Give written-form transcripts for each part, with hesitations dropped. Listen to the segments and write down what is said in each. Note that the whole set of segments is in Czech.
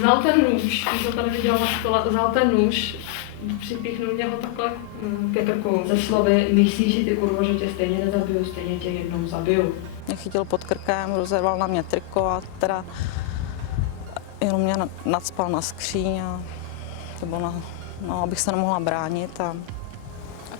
Vzal ten nůž, když to tady viděla na stole, vzal ten nůž, připíchnul mě ho takhle ke krku. Ze slovy, myslíš, že ty kurvo, že tě stejně nezabiju, stejně tě jednou zabiju. Mě chytil pod krkem, rozerval na mě triko a teda jenom mě nacpal na skříň a to bylo abych se nemohla bránit. A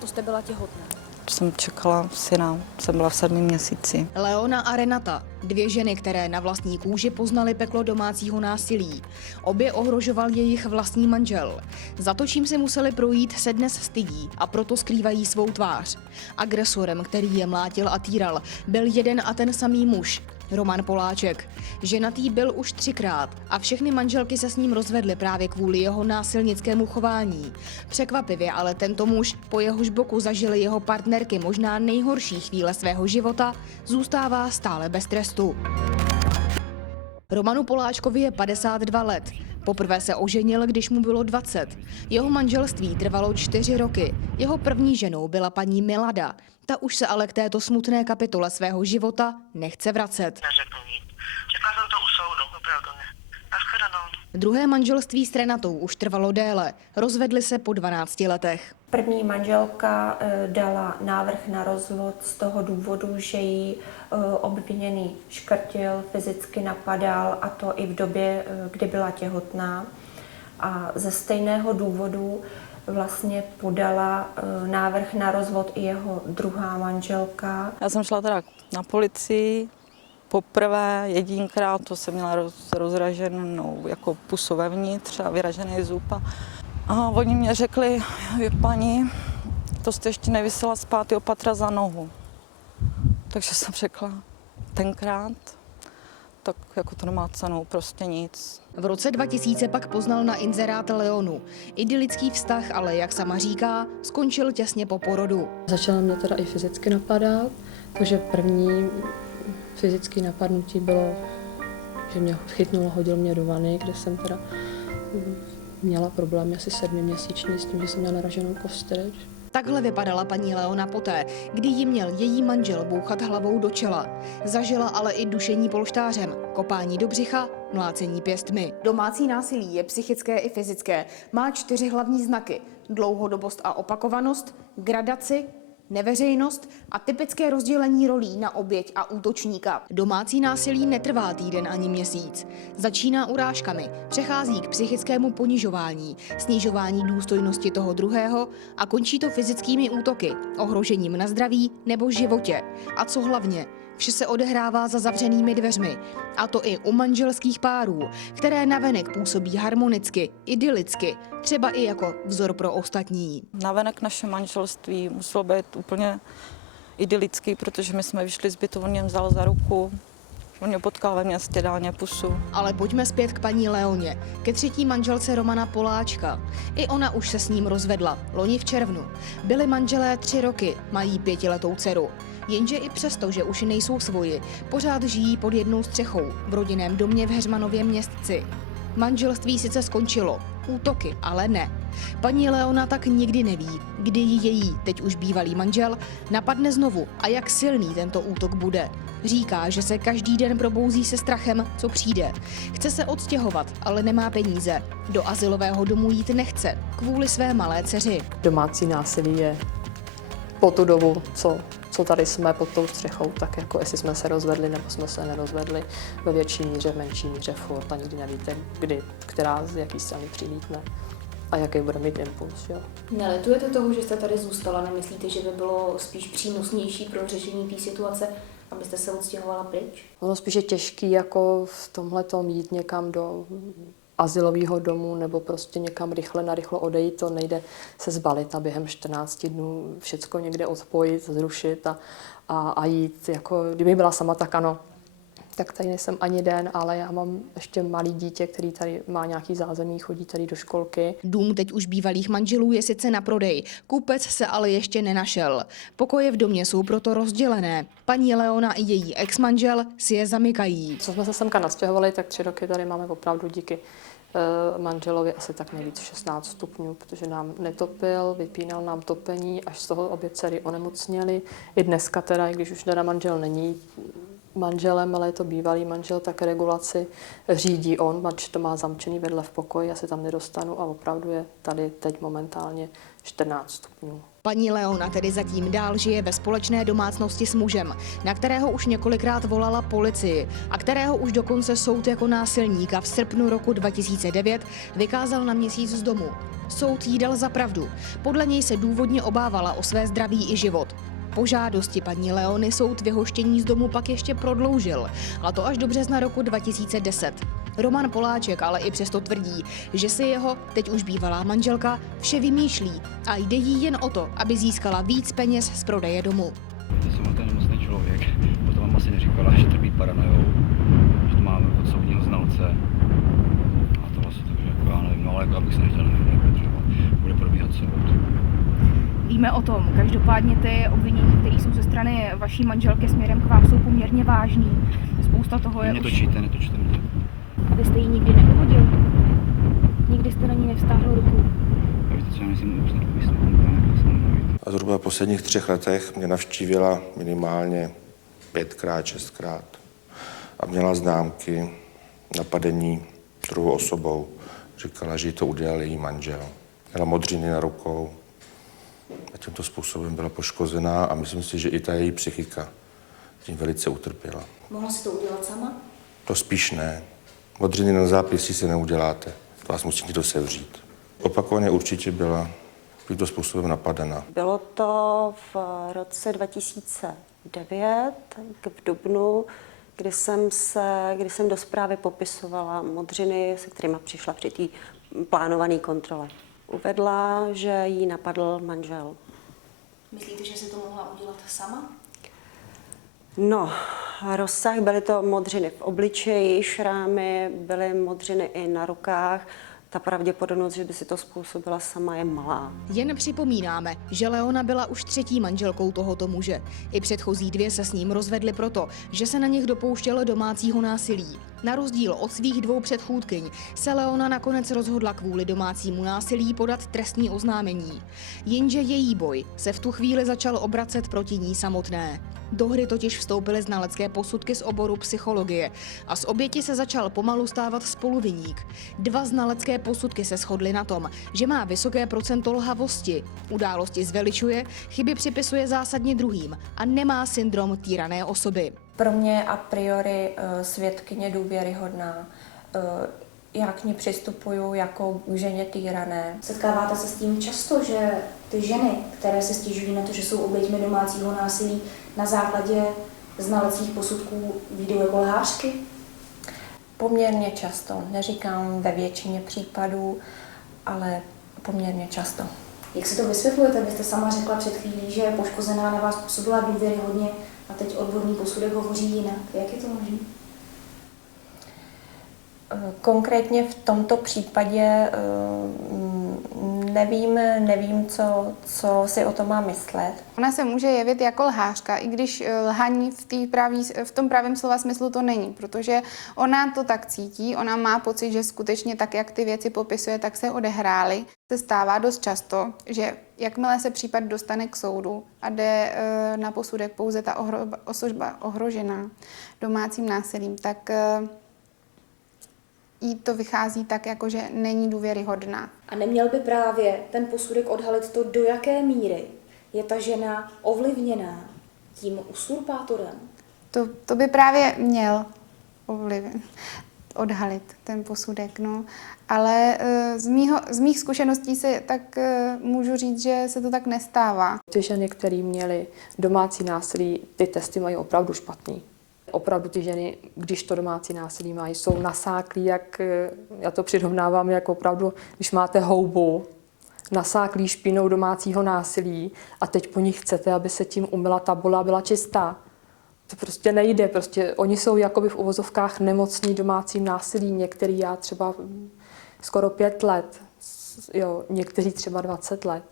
to jste byla těhotná? Jsem čekala syna, jsem byla v 7. měsíci. Leona a Renata, 2 ženy, které na vlastní kůži poznaly peklo domácího násilí. Obě ohrožoval jejich vlastní manžel. Za to, čím si museli projít, se dnes stydí a proto skrývají svou tvář. Agresorem, který je mlátil a týral, byl jeden a ten samý muž. Roman Poláček. Ženatý byl už 3krát a všechny manželky se s ním rozvedly právě kvůli jeho násilnickému chování. Překvapivě ale tento muž, po jehož boku zažili jeho partnerky možná nejhorší chvíle svého života, zůstává stále bez trestu. Romanu Poláčkovi je 52 let. Poprvé se oženil, když mu bylo 20. Jeho manželství trvalo 4 roky. Jeho první ženou byla paní Milada. Ta už se ale k této smutné kapitole svého života nechce vracet. Neřeknu nic. Čekala jsem to u soudu, opravdu ne. Nashledanou. Druhé manželství s Renatou už trvalo déle. Rozvedli se po 12 letech. První manželka dala návrh na rozvod z toho důvodu, že ji obviněný škrtil, fyzicky napadal, a to i v době, kdy byla těhotná. A ze stejného důvodu vlastně podala návrh na rozvod i jeho druhá manželka. Já jsem šla teda na policii, poprvé, jedinkrát, to jsem měla rozraženou jako pusu vevnitř a vyražený zub. A oni mě řekli, paní, to jste ještě nevysela z 5. patra za nohu. Takže jsem řekla, tenkrát, tak jako to nemá cenu, prostě nic. V roce 2000 pak poznal na inzerát Leonu. Idylický vztah ale, jak sama říká, skončil těsně po porodu. Začala mě teda i fyzicky napadat, takže první fyzické napadnutí bylo, že mě chytnul, hodil mě do vany, kde jsem teda měla problémy asi 7měsíční s tím, že jsem měla naraženou kostry. Takhle vypadala paní Leona poté, kdy jí měl její manžel bouchat hlavou do čela. Zažila ale i dušení polštářem, kopání do břicha, mlácení pěstmi. Domácí násilí je psychické i fyzické. Má 4 hlavní znaky. Dlouhodobost a opakovanost, gradaci, neveřejnost a typické rozdělení rolí na oběť a útočníka. Domácí násilí netrvá týden ani měsíc. Začíná urážkami, přechází k psychickému ponižování, snižování důstojnosti toho druhého a končí to fyzickými útoky, ohrožením na zdraví nebo životě. A co hlavně, vše se odehrává za zavřenými dveřmi. A to i u manželských párů, které navenek působí harmonicky, idylicky, třeba i jako vzor pro ostatní. Navenek naše manželství muselo být úplně idylický, protože my jsme vyšli z bytu, on mě vzal za ruku, on mě potkal ve městě, dal mě pusu. Ale pojďme zpět k paní Leoně, ke 3. manželce Romana Poláčka. I ona už se s ním rozvedla, loni v červnu. Byli manželé 3 roky, mají 5letou dceru. Jenže i přesto, že už nejsou svoji, pořád žijí pod jednou střechou v rodinném domě v Heřmanově Městci. Manželství sice skončilo, útoky ale ne. Paní Leona tak nikdy neví, kdy ji její, teď už bývalý manžel, napadne znovu a jak silný tento útok bude. Říká, že se každý den probouzí se strachem, co přijde. Chce se odstěhovat, ale nemá peníze. Do azylového domu jít nechce, kvůli své malé dceři. Domácí násilí je po tu dobu, co tady jsme pod tou střechou, tak jako jestli jsme se rozvedli nebo jsme se nerozvedli, ve větší míře, v menší míře furt a nikdy nevíte, kdy, která z jaký strany přilítne a jaký bude mít impuls. Jo. Nelitujete toho, že jste tady zůstala? Nemyslíte, že by bylo spíš přínosnější pro řešení té situace, abyste se odstěhovala pryč? Ono spíš je těžký jako v tomhletom jít někam do azylového domu nebo prostě někam narychlo odejít, to nejde se zbalit a během 14 dnů všecko někde odpojit, zrušit a jít. Jako, kdybych byla sama, tak ano, tak tady nejsem ani den, ale já mám ještě malý dítě, který tady má nějaký zázemí, chodí tady do školky. Dům teď už bývalých manželů je sice na prodej, kupec se ale ještě nenašel. Pokoje v domě jsou proto rozdělené. Paní Leona i její ex-manžel si je zamykají. Co jsme se semka nastěhovali, tak 3 roky tady máme opravdu díky manželovi asi tak nejvíc 16 stupňů, protože nám netopil, vypínal nám topení, až z toho obě dcery onemocněly. I dneska teda, i když už teda manžel není, manželem, ale je to bývalý manžel, tak regulaci řídí on, ač to má zamčený vedle v pokoji, já se tam nedostanu a opravdu je tady teď momentálně 14 stupňů. Paní Leona tedy zatím dál žije ve společné domácnosti s mužem, na kterého už několikrát volala policii a kterého už dokonce soud jako násilníka v srpnu roku 2009 vykázal na měsíc z domu. Soud jí dal za pravdu. Podle něj se důvodně obávala o své zdraví i život. Po žádosti paní Leony soud vyhoštění z domu pak ještě prodloužil, a to až do března roku 2010. Roman Poláček ale i přesto tvrdí, že si jeho, teď už bývalá manželka, vše vymýšlí a jde jí jen o to, aby získala víc peněz z prodeje domu. Já jsem ten nemocný člověk, proto vám asi neříkala, že trpí paranojou, že to máme od soudního znalce. A to vlastně takže jako já nevím, no ale jako abych se nechtěl nepodřebovat. Bude probíhat soud. Víme o tom. Každopádně ty obvinění, které jsou ze strany vaší manželky směrem k vám, jsou poměrně vážný. Spousta toho je Netočíte mě. A vy jste ji nikdy neuhodil? Nikdy jste na ní nevstáhl ruku? A víte, co já myslím, už takový jsem A zhruba v posledních 3 letech mě navštívila minimálně 5krát, 6krát. A měla známky napadení druhou osobou. Říkala, že jí to udělal její manžel. Měla modřiny na rukou. A tímto způsobem byla poškozená a myslím si, že i ta její psychika tím velice utrpěla. Mohla si to udělat sama? To spíš ne. Modřiny na zápisy se neuděláte. To vás musí někdo sevřít. Opakovaně určitě byla tímto způsobem napadena. Bylo to v roce 2009, v dubnu, kdy jsem do zprávy popisovala modřiny, se kterými přišla při té plánované kontrole. Uvedla, že jí napadl manžel. Myslíte, že si to mohla udělat sama? No, rozsah, byly to modřiny v obličeji, šrámy, byly modřiny i na rukách. Ta pravděpodobnost, že by si to způsobila sama, je malá. Jen připomínáme, že Leona byla už 3. manželkou tohoto muže. I předchozí 2 se s ním rozvedly proto, že se na nich dopouštělo domácího násilí. Na rozdíl od svých 2 předchůdkyň se Leona nakonec rozhodla kvůli domácímu násilí podat trestní oznámení. Jenže její boj se v tu chvíli začal obracet proti ní samotné. Do hry totiž vstoupily znalecké posudky z oboru psychologie a z oběti se začal pomalu stávat spoluviník. 2 znalecké posudky se shodly na tom, že má vysoké procento lhavosti, události zveličuje, chyby připisuje zásadně druhým a nemá syndrom týrané osoby. Pro mě a priori svědkyně důvěryhodná. Já k ní přistupuju jako k ženě týrané. Setkáváte se s tím často, že ty ženy, které se stěžují na to, že jsou oběťmi domácího násilí, na základě znalecích posudků vyjdou jako lhářky? Poměrně často. Neříkám ve většině případů, ale poměrně často. Jak si to vysvětlujete? Vy jste sama řekla před chvílí, že poškozená na vás působila důvěryhodně a teď odborný posudek hovoří jinak. Jak je to možné? Konkrétně v tomto případě nevím, co si o tom má myslet. Ona se může jevit jako lhářka, i když lhaní v tom pravém slova smyslu to není, protože ona to tak cítí, ona má pocit, že skutečně tak, jak ty věci popisuje, tak se odehrály. Se stává dost často, že jakmile se případ dostane k soudu a jde na posudek pouze ta osoba ohrožená domácím násilím, tak jí to vychází tak, jako že není důvěryhodná. A neměl by právě ten posudek odhalit to, do jaké míry je ta žena ovlivněná tím usurpátorem? To by právě měl odhalit ten posudek, no. Ale z mých zkušeností se tak můžu říct, že se to tak nestává. Ty ženy, které měly domácí násilí, ty testy mají opravdu špatný. Opravdu ty ženy, když to domácí násilí mají, jsou nasáklí, jak já to přirovnávám, jako opravdu, když máte houbu, nasáklí špínou domácího násilí a teď po nich chcete, aby se tím umyla tabule a byla čistá. To prostě nejde, prostě oni jsou jakoby v uvozovkách nemocní domácím násilím, některý já třeba skoro 5 let, jo, někteří třeba 20 let.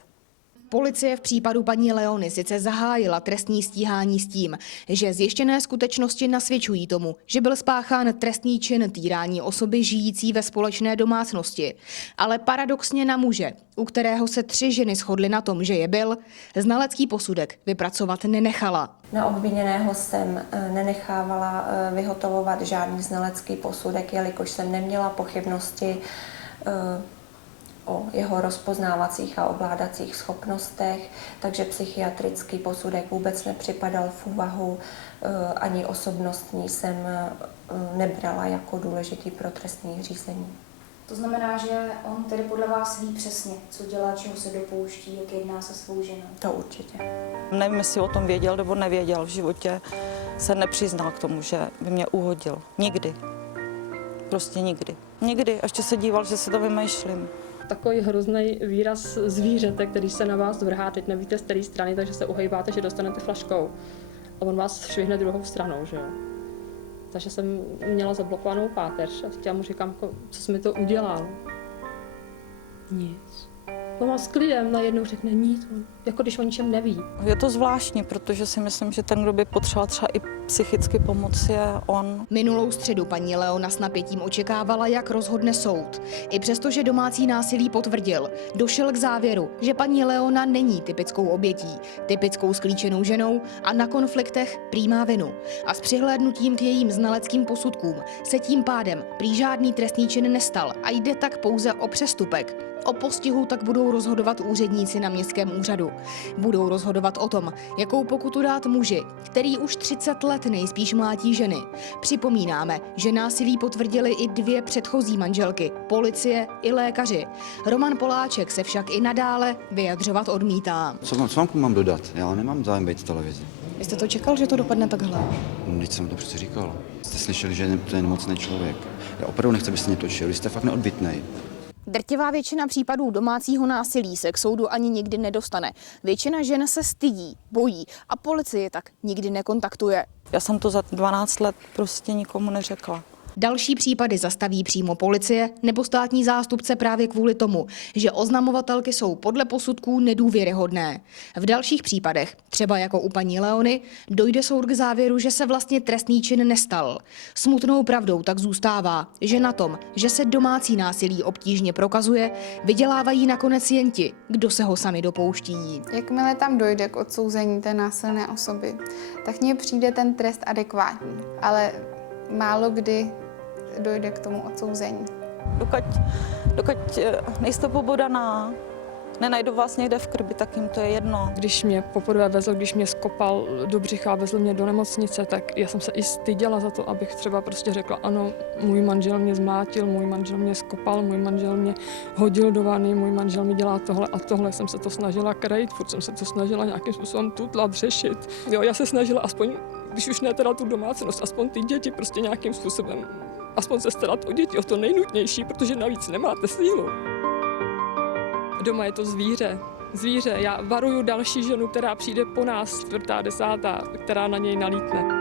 Policie v případu paní Leony sice zahájila trestní stíhání s tím, že zjištěné skutečnosti nasvědčují tomu, že byl spáchán trestný čin týrání osoby žijící ve společné domácnosti. Ale paradoxně na muže, u kterého se 3 ženy shodly na tom, že je byl, znalecký posudek vypracovat nenechala. Na obviněného jsem nenechávala vyhotovovat žádný znalecký posudek, jelikož jsem neměla pochybnosti o jeho rozpoznávacích a ovládacích schopnostech, takže psychiatrický posudek vůbec nepřipadal v úvahu, ani osobnostní jsem nebrala jako důležitý pro trestní řízení. To znamená, že on tedy podle vás ví přesně, co dělá, čeho se dopouští, jak jedná se svou ženou? To určitě. Nevím, jestli o tom věděl nebo nevěděl. V životě se nepřiznal k tomu, že by mě uhodil. Nikdy. Prostě nikdy. Nikdy. Ještě se díval, že se to vymýšlím. Takový hrozný výraz zvířete, který se na vás vrhá, teď nevíte z které strany, takže se uhejbáte, že dostanete flaškou. A on vás švihne druhou stranou, že jo. Takže jsem měla zablokovanou páteř a já mu říkám, co jsi mi to udělal. Nic. On má s klidem najednou řekne nic, jako když o ničem neví. Je to zvláštní, protože si myslím, že ten, kdo by potřeboval třeba i psychicky pomoct, je on. Minulou středu paní Leona s napětím očekávala, jak rozhodne soud. I přesto, že domácí násilí potvrdil, došel k závěru, že paní Leona není typickou obětí, typickou sklíčenou ženou a na konfliktech prý má vinu. A s přihlédnutím k jejím znaleckým posudkům se tím pádem prý žádný trestný čin nestal a jde tak pouze o přestupek. O postihu tak budou rozhodovat úředníci na městském úřadu. Budou rozhodovat o tom, jakou pokutu dát muži, který už 30 let nejspíš mlátí ženy. Připomínáme, že násilí potvrdili i 2 předchozí manželky, policie i lékaři. Roman Poláček se však i nadále vyjadřovat odmítá. Co vám mám dodat? Já nemám zájem být v televizi. Vy jste to čekal, že to dopadne takhle? Teď jsem to přece říkal. Jste slyšeli, že to je nemocný člověk. Já opravdu nechci, abyste mě točili, jste fakt neodbytnej. Drtivá většina případů domácího násilí se k soudu ani nikdy nedostane. Většina žen se stydí, bojí a policie tak nikdy nekontaktuje. Já jsem to za 12 let prostě nikomu neřekla. Další případy zastaví přímo policie nebo státní zástupce právě kvůli tomu, že oznamovatelky jsou podle posudků nedůvěryhodné. V dalších případech, třeba jako u paní Leony, dojde soud k závěru, že se vlastně trestný čin nestal. Smutnou pravdou tak zůstává, že na tom, že se domácí násilí obtížně prokazuje, vydělávají nakonec jen ti, kdo se ho sami dopouští. Jakmile tam dojde k odsouzení té násilné osoby, tak mně přijde ten trest adekvátní, ale málo kdy dojde k tomu odsouzení. Dokud nejste pobodaná, nenajdu vás někde v krbi, tak jim to je jedno. Když mě poprvé vezl, když mě skopal do břicha a vezl mě do nemocnice, tak já jsem se i styděla za to, abych třeba prostě řekla, ano, můj manžel mě zmlátil, můj manžel mě skopal, můj manžel mě hodil do vany, můj manžel mi dělá tohle a tohle. Jsem se to snažila krejt, furt jsem se to snažila nějakým způsobem tutlat, řešit. Jo, já se snažila aspoň, když už ne teda tu domácnost, aspoň ty děti prostě nějakým způsobem, aspoň se starat o děti, o to nejnutnější, protože navíc nemáte sílu. Doma je to zvíře. Zvíře. Já varuju další ženu, která přijde po nás, 4., 10., která na něj nalítne.